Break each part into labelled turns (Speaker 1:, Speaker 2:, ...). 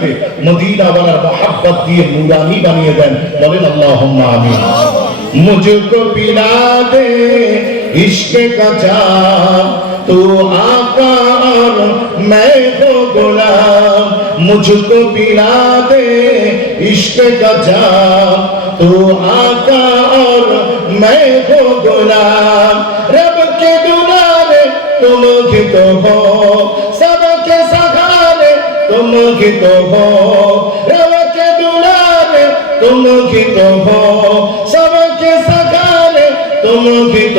Speaker 1: দুনিয়াটাকে মদিনাওয়ালার মহাব্বত দিয়ে মুরানি বানিয়ে দেন। বলেন আল্লাহ আমি মুঝকো পিলা ইশকে কাজা তো আকার मैं তো गुलाम मुझको पिला दे इश्क का जाम तू आका और मैं পুলকিত হকে দুলারে পুলকিত হবকে সকালে পুলকিত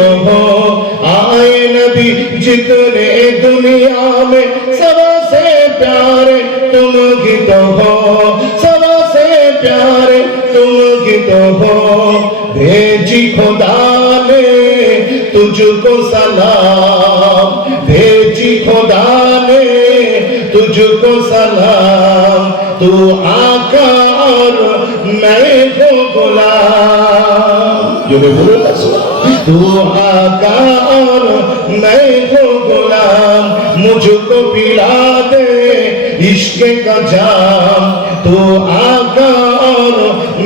Speaker 1: হায় নবী জিতনে দুনিয়া মে সবসে প্যারে তুমকিত হো সবসে প্যারে তুমকিত হো भेजी खुदा ने तुझको सलाम भेजी खुदा तुझको सलाम तू आका और मैं तो गुलाम जो भी बोलो तू आका और मैं तो गुलाम मुझको पिला दे इश्क का जाम तू आका और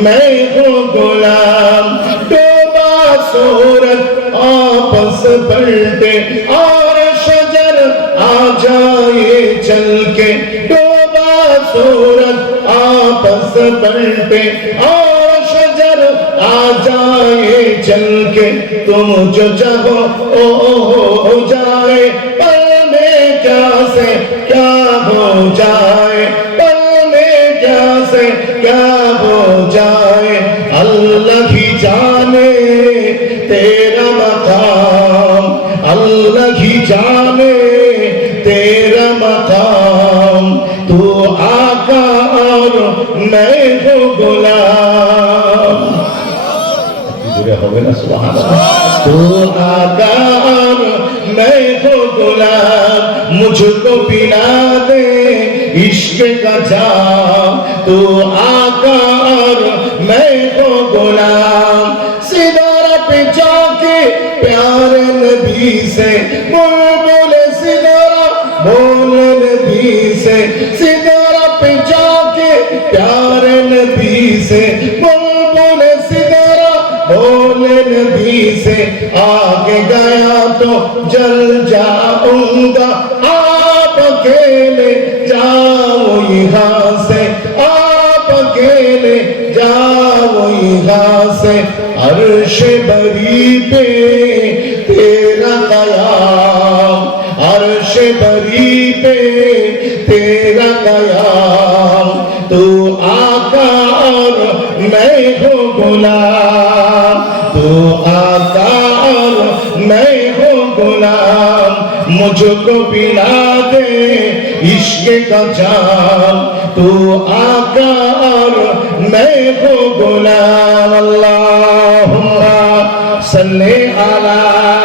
Speaker 1: मैं तो गुलाम डोबा सूरत आपस पलटे और शजर आ जाए چل کے ڈوبا سورج، آپس پلٹے اور شجر آ جائے چل کے تم جو جگو او ہو جائے، پل میں کیا سے کیا ہو جائے؟ پل میں کیا سے کیا ہو جائے؟ اللہ ہی جانے تیرا مقام، اللہ ہی جانے मैं वो गुलाम जुड़े हो गए ना सुबह तू आगाम मैं वो गुलाम मुझको पिला दे इश्क का जाम तू आकार मैं तो गुलाम सिदारा पे जाके प्यार नबी से बोल बोले सिदारा बोल नबी से مومن بھی سے آگے گیا تو جل جاؤں گا۔ آپ اکیلے جاؤ یہاں سے۔ آپ اکیلے جاؤ یہاں سے۔ عرش بری پہ تیرا قیام۔ عرش بری پہ تیرا قیام۔ تو آقا اور میں ہوں غلام۔ مجھ کو پلا دے عشق کا جال تو آقا اور میں کو غلام اللہم صلی اللہ